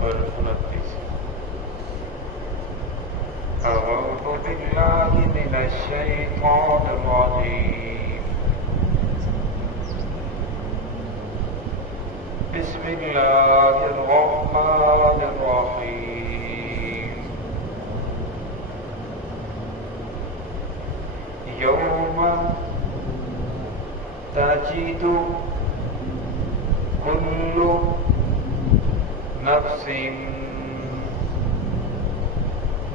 Number 29۔ اعوذ باللہ من الشیطان الرجیم، بسم اللہ الرحمن الرحیم۔ یوم تجد کل نفس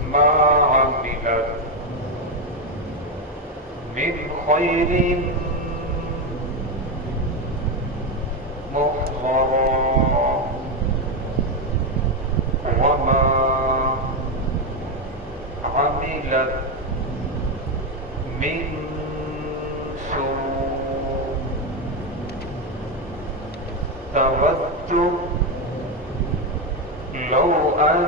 ما عملت من خیر محضرا وما عملت من سوء تود لو أن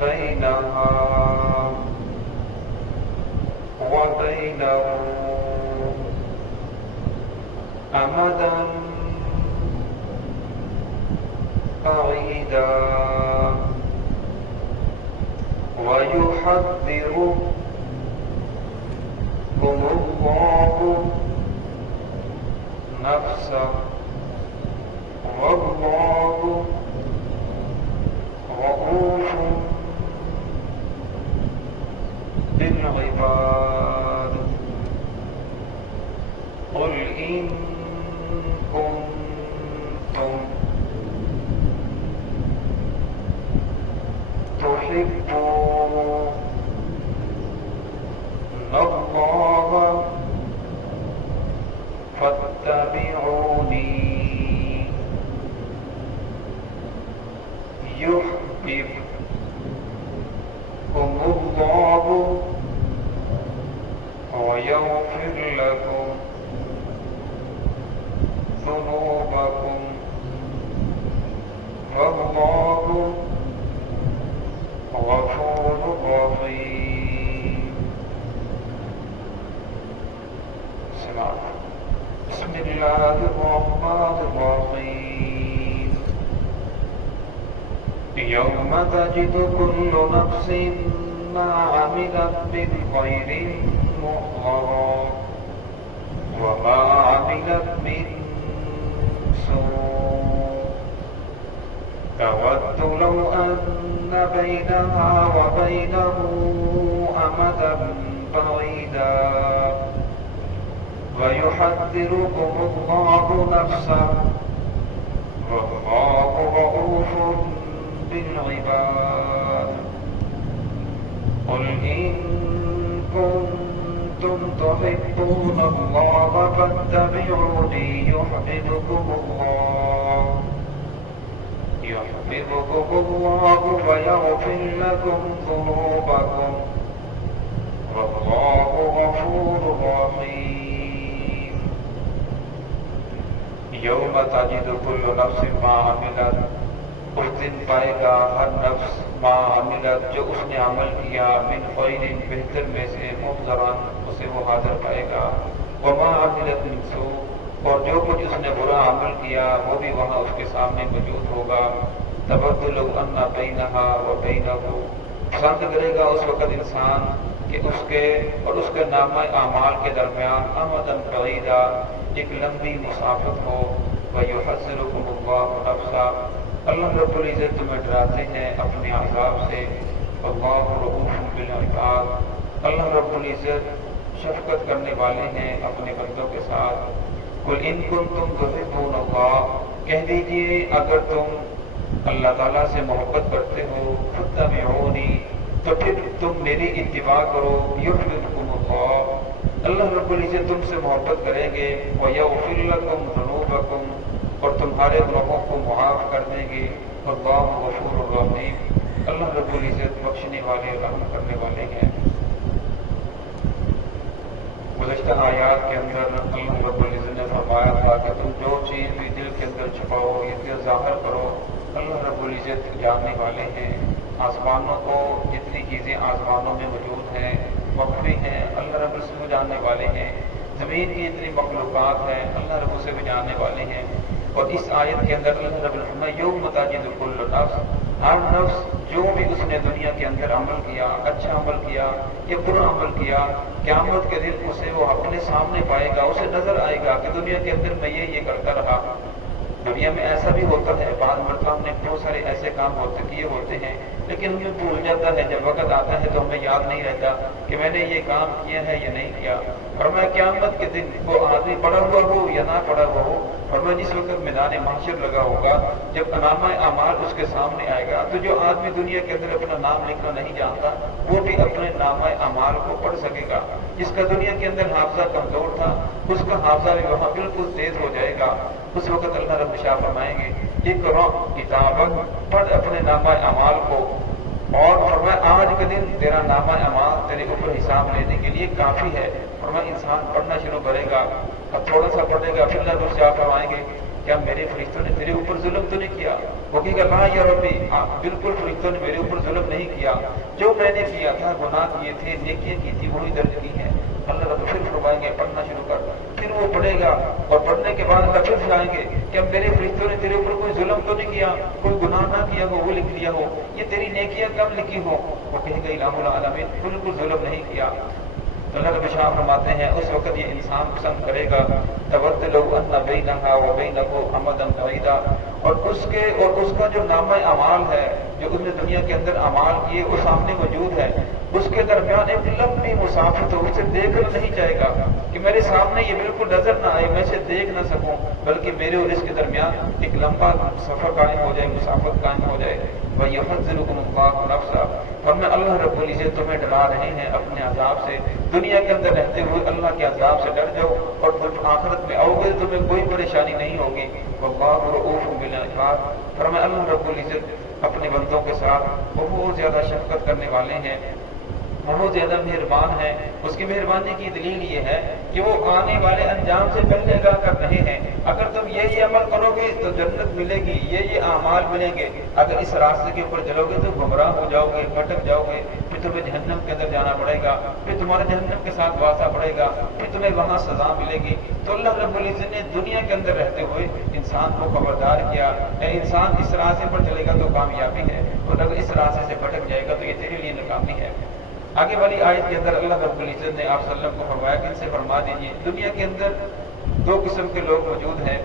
بينها وبينه أمدا بعيدا ويحذركم الله نفسه والله رؤوف بالعباد۔ قل إن كنتم تحبون الله فاتبعوني يحببكم الله ويغفر لكم ذنوبكم والله غفور رحيم۔ بسم الله الرحمن الرحيم۔ يوم تجد كل نفس ما عملت من خير محضرا وما عملت من سوء تود لو أن بينها وبينه أمدا بعيدا ويحذركم الله نفسه والله رؤوف بالعباد۔ قل إن كنتم تحبون الله فاتبعوني يحببكم الله ويغفر لكم ذنوبكم والله غفور رحيم۔ یوم تجد کل نفس ما عملت، اس دن پائے گا ہر نفس ما عملت جو اس نے عمل کیا، من خیر بہتر میں سے، محضرا اسے وہ حاضر پائے گا، وما عملت من سوء اور جو کچھ اس نے برا عمل کیا وہ بھی وہاں اس کے سامنے موجود ہوگا۔ تود لو ان بینہا و بینہ، پسند کرے گا اس وقت انسان کہ اس کے اور اس کے نامہ اعمال کے درمیان امدا بعیدا ایک لمبی مسافت ہو۔ ویحذرکم اللہ نفسہ، اللہ رب العزت تمہیں ڈراتے ہیں اپنے عذاب سے۔ اللہ رؤوف بالعباد، اللہ رب العزت شفقت کرنے والے ہیں اپنے بندوں کے ساتھ۔ قل ان کنتم تحبون اللہ، کہہ دیجئے اگر تم اللہ تعالیٰ سے محبت کرتے ہو، فاتبعونی تو پھر تم میری اتباع کرو، یحببکم اللہ اللہ رب العزت تم سے محبت کریں گے، ویغفر لکم ذنوبکم اور تمہارے گناہوں کو معاف کر دیں گے، اللہ غفور الرحیم اللہ رب العزت بخشنے والے رحم کرنے والے ہیں۔ گزشتہ آیات کے اندر اللہ رب العزت نے فرمایا تھا کہ تم جو چیز بھی دل کے اندر چھپاؤ یا دل ظاہر کرو، اللہ رب العزت جاننے والے ہیں۔ آسمانوں کو جتنی چیزیں آسمانوں میں موجود ہیں مخفی ہیں، اللہ رب العزت جاننے والے ہیں۔ زمین کی اتنی مخلوقات ہیں، اللہ رب سے بھی جاننے والے ہیں۔ اور اس آیت کے اندر اللہ رب العالمین یوم تجد کل نفس، ہر نفس جو بھی اس نے دنیا کے اندر عمل کیا، اچھا عمل کیا یا برا عمل کیا، قیامت کے دن اسے وہ اپنے سامنے پائے گا، اسے نظر آئے گا کہ دنیا کے اندر میں یہ کرتا رہا۔ دنیا میں ایسا بھی ہوتا ہے، بعض مرتبہ ہم نے بہت سارے ایسے کام کیے ہوتے ہیں لیکن ہمیں بھول جاتا ہے، جب وقت آتا ہے تو ہمیں یاد نہیں رہتا کہ میں نے یہ کام کیا ہے یا نہیں کیا۔ اور میں قیامت کے دن وہ آدمی پڑا ہوا ہو یا نہ پڑا ہوا ہو، اور میں جس وقت میدان محشر لگا ہوگا، جب نامہ اعمال اس کے سامنے آئے گا، تو جو آدمی دنیا کے اندر اپنا نام لکھنا نہیں جانتا وہ بھی اپنے نامہ اعمال کو پڑھ سکے گا۔ جس کا دنیا کے اندر حافظہ کمزور تھا اس کا حافظہ بھی وہاں بالکل تیز ہو جائے گا۔ اس وقت اللہ رب شاہ فرمائیں گے اقرأ کتابک، پڑھ اپنے نامہ اعمال کو، اور فرمایا آج کے دن تیرا نامہ اعمال تیرے اوپر حساب لینے کے لیے کافی ہے۔ فرمایا انسان پڑھنا شروع کرے گا، اب تھوڑا سا پڑھے گا، پھر اللہ رب شاہ فرمائیں گے کیا میرے فرشتوں نے تیرے اوپر ظلم تو نہیں کیا؟ وہ کہے گا لا یا ربی، بالکل فرشتوں نے میرے اوپر ظلم نہیں کیا، جو میں نے کیا تھا، گناہ کیے تھے، نیکیاں کی تھی، وہی درج کی ہیں۔ اللہ رب پھر فرمائیں گے پڑھنا شروع کر، پھر وہ پڑھے گا، اور پڑھنے کے بعد اللہ پھر سنائیں گے کہ اب میرے فرشتوں نے تیرے اوپر کوئی ظلم تو نہیں کیا، کوئی گناہ نہ کیا ہو، وہ لکھ لیا ہو، یہ تیری نیکیاں کم لکھی ہو؟ وہ کہے گا الہ العالمین بالکل ظلم نہیں کیا۔ تو اللہ رب شاہ فرماتے ہیں اس وقت یہ انسان پسند کرے گا تود لو ان بینہا و بینہ امدا بعیدا، اور اس کا جو نامہ اعمال ہے، جو اس نے دنیا کے اندر اعمال کیے وہ سامنے موجود ہے، اس کے درمیان ایک لمبی مسافت ہو، اسے دیکھنا نہیں چاہے گا کہ میرے سامنے یہ بالکل نظر نہ آئے، میں اسے دیکھ نہ سکوں، بلکہ میرے اور اس کے درمیان ایک لمبا سفر قائم ہو جائے، مسافت قائم ہو جائے۔ وَيُحَذِّرُكُمُ اللَّهُ نَفْسَهُ، اور میں اللہ رب العزت تمہیں ڈرا رہے ہیں اپنے عذاب سے، دنیا کے اندر رہتے ہوئے اللہ کے عذاب سے ڈر جاؤ، اور جب آخرت میں آؤ گے تمہیں کوئی پریشانی نہیں ہوگی۔ وَاللَّهُ رَءُوفٌ بِالْعِبَادِ، فرمایا اللہ رب العزت اپنے بندوں کے ساتھ بہت زیادہ شفقت کرنے والے ہیں، بہت زیادہ مہربان ہے۔ اس کی مہربانی کی دلیل یہ ہے کہ وہ آنے والے انجام سے پہلے آگاہ کر رہے ہیں، اگر تم یہ عمل کرو گے تو جنت ملے گی، یہ اعمال ملیں گے، اگر اس راستے کے اوپر چلو گے تو گمراہ ہو جاؤ گے، بھٹک جاؤ گے، پھر تمہیں جہنم کے اندر جانا پڑے گا، پھر تمہارے جہنم کے ساتھ واسطہ پڑے گا، پھر تمہیں وہاں سزا ملے گی۔ تو اللہ رب العزت نے دنیا کے اندر رہتے ہوئے انسان کو خبردار کیا، انسان اس راستے پر چلے گا تو کامیابی ہے، اور اگر اس راستے سے بھٹک جائے گا تو یہ تیرے لیے ناکامی ہے۔ آگے والی آیت کے اندر اللہ رب العزت نے آپ صلی اللہ علیہ وسلم کو فرمایا کہ ان سے فرما دیجیے دنیا کے اندر دو قسم کے لوگ موجود ہیں،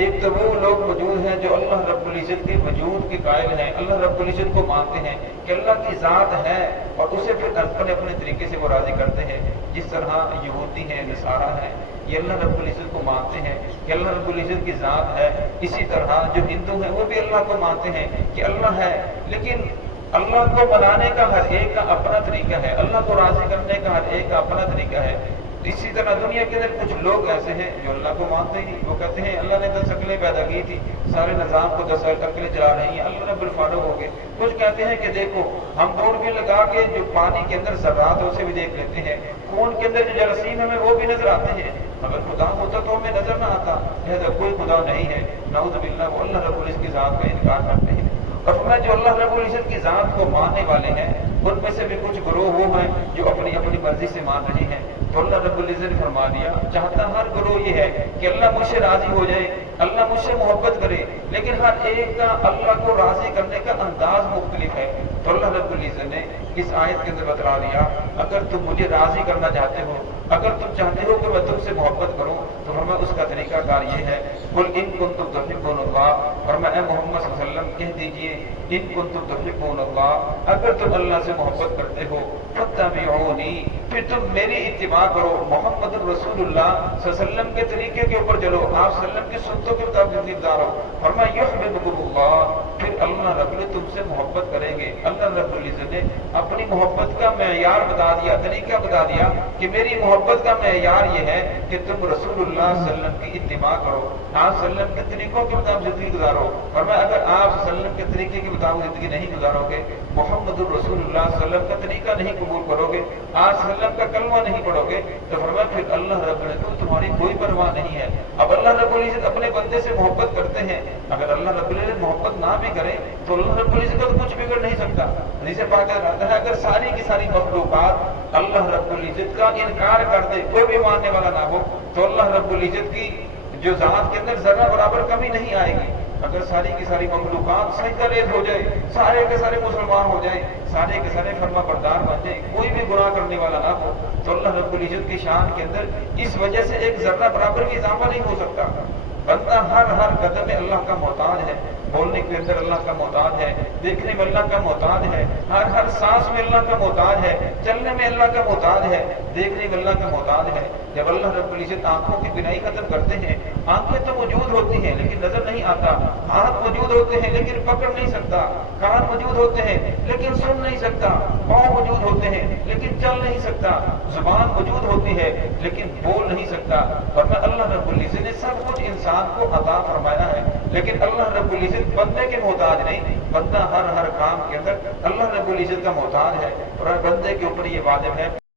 ایک تو وہ لوگ موجود ہیں جو اللہ رب العزت کے وجود کے قائل ہیں، اللہ رب العزت کو مانتے ہیں کہ اللہ کی ذات ہے، اور اسے پھر اپنے طریقے سے وہ راضی کرتے ہیں، جس طرح یہودی ہیں، نصارہ ہیں، یہ اللہ رب العزت کو مانتے ہیں کہ اللہ رب العزت کی ذات ہے۔ اسی طرح جو ہندو ہیں وہ بھی اللہ کو مانتے ہیں کہ اللہ ہے، لیکن اللہ کو منانے کا ہر ایک کا اپنا طریقہ ہے، اللہ کو راضی کرنے کا ہر ایک کا اپنا طریقہ ہے۔ اسی طرح دنیا کے اندر کچھ لوگ ایسے ہیں جو اللہ کو مانتے ہی نہیں، وہ کہتے ہیں اللہ نے 10 عقلیں پیدا کی تھی، سارے نظام کو 10 عقلیں چلا رہی ہیں، اللہ رب الفاروق ہو گئے۔ کچھ کہتے ہیں کہ دیکھو ہم دوڑ بھی لگا کے جو پانی کے اندر ذرات ہیں اسے بھی دیکھ لیتے ہیں، خون کے اندر جو جراثیم ہمیں وہ بھی نظر آتے ہیں، اگر خدا ہوتا تو ہمیں نظر نہ آتا، لہذا کوئی خدا نہیں ہے، نعوذ باللہ۔ وہ اللہ رب العزت کی ذات کا انکار کرتے ہیں۔ اور فرمایا جو اللہ رب العزت کی ذات کو ماننے والے ہیں ان میں سے بھی کچھ گروہ وہ ہیں جو اپنی مرضی سے مان رہے ہیں، تو اللہ رب العزت نے فرما دیا چاہتا ہر گروہ یہ ہے کہ اللہ مجھ سے راضی ہو جائے، اللہ مجھ سے محبت کرے، لیکن ہر ایک کا اللہ کو راضی کرنے کا انداز مختلف ہے۔ تو اللہ رب العزت نے اس آیت کے اندر بتلا دیا اگر تم مجھے راضی کرنا چاہتے ہو، اگر تم چاہتے ہو کہ میں تم سے محبت کروں تو فرمایا اس کا طریقہ کار یہ ہے، قل ان کنتم تحبون اللہ، فرمایا اے محمد صلی اللہ علیہ وسلم کہہ دیجئے ان کنتم تحبون اللہ، اگر تم اللہ سے محبت کرتے ہو فاتبعونی، پھر تم میری اتباع کرو، محمد رسول اللہ صلی اللہ علیہ وسلم کے طریقے کے اوپر چلو، آپ صلی اللہ علیہ وسلم کی سنتوں کے مطابق زندگی گزارو۔ فرمایا یحببکم اللہ، پھر اللہ رب العزت تم سے محبت کریں گے۔ اللہ رب العزت نے اپنی محبت کا معیار بتا دیا، طریقہ بتا دیا کہ میری محبت کا معیار یہ ہے کہ تم رسول اللہ صلی اللہ علیہ وسلم کی اتباع کرو، آپ صلی اللہ علیہ وسلم کے طریقوں کے مطابق زندگی گزارو۔ فرمایا اگر آپ صلی اللہ علیہ وسلم کے طریقے کے مطابق زندگی نہیں گزارو گے، محمد الرسول اللہ صلی اللہ علیہ وسلم کا طریقہ نہیں قبول کرو گے، آپ صلی اللہ علیہ وسلم کا کلمہ نہیں پڑھو گے، تو فرمایا پھر اللہ رب العزت تمہاری کوئی پرواہ نہیں ہے۔ اب اللہ رب العزت اپنے بندے سے محبت کرتے ہیں، اگر اللہ رب العزت محبت نہ بھی کرے تو اللہ رب العزت کا کچھ بگڑ نہیں سکتا۔ حدیث پاک میں آتا ہے اگر ساری کی ساری مخلوقات اللہ رب العزت کا انکار کر دے، کوئی بھی ماننے والا نہ ہو، تو اللہ رب العزت کی جو ذات کے اندر ذرہ برابر کمی نہیں آئے گی۔ اگر ساری کی ساری مخلوقات سجدہ ریز ہو جائے، سارے کے سارے مسلمان ہو جائیں، سارے کے سارے فرما بردار بن جائیں، کوئی بھی گناہ کرنے والا نہ ہو، تو اللہ رب العزت کی شان کے اندر اس وجہ سے ایک ذرہ برابر بھی اضافہ نہیں ہو سکتا۔ بندہ ہر قدم میں اللہ کا محتاج ہے، بولنے کے اندر اللہ کا محتاج ہے، دیکھنے میں اللہ کا محتاج ہے، ہر سانس میں اللہ کا محتاج ہے، چلنے میں اللہ کا محتاج ہے، دیکھنے میں اللہ کا محتاج ہے۔ جب اللہ رب العزت آنکھوں کی بینائی ختم کرتے ہیں، آنکھیں تو موجود ہوتی ہیں لیکن نظر نہیں آتا، ہاتھ موجود ہوتے ہیں لیکن پکڑ نہیں سکتا، کان موجود ہوتے ہیں لیکن سن نہیں سکتا، پاؤں موجود ہوتے ہیں لیکن چل نہیں سکتا، زبان موجود ہوتی ہے لیکن بول نہیں سکتا۔ ورنہ اللہ رب العزت نے سب کچھ انسان کو عطا فرمایا ہے، لیکن اللہ رب العزت بندے کے محتاج نہیں، بندہ ہر کام کے اندر اللہ رب العزت کا محتاج ہے، اور بندے کے اوپر یہ واجب ہے